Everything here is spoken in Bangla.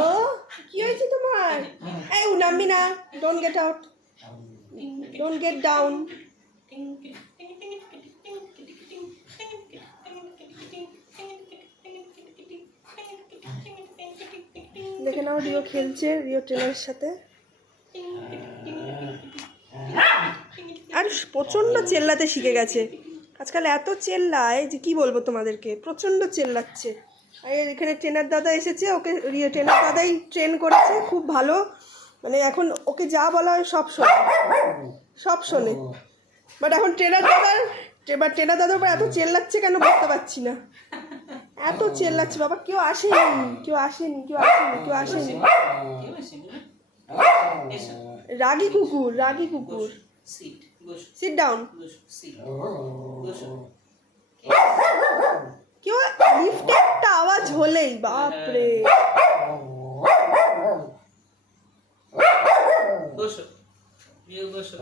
ও কি হয়েছে তোমার? এই নামবি না, don't get out, don't get down. দেখে নাও রিও খেলছে, রিও ট্রেনারের সাথে। আর প্রচন্ড চেল্লাতে শিখে গেছে আজকাল, এত চেল্লায় যে কি বলবো তোমাদেরকে, প্রচন্ড চেল্লাচ্ছে। আর এখানে ট্রেনার দাদা এসেছে, ওকে রিও ট্রেনার দাদাই ট্রেন করেছে খুব ভালো, মানে এখন ওকে যা বলা হয় সব শোনে, সব শোনে। বাট এখন ট্রেনার দাদার উপর এত চেল্লাচ্ছে কেন বুঝতে পারছি না, এত চেল্লাচ্ছে বাবা। কেউ আসেনি, কেউ আসেনি, কেউ আসেনি, কেউ আসেনি। রাগী কুকুর, রাগী কুকুর। Sit down. কেউ লিফটে একটা আওয়াজ হলেই বাপরে। বসো, বসো।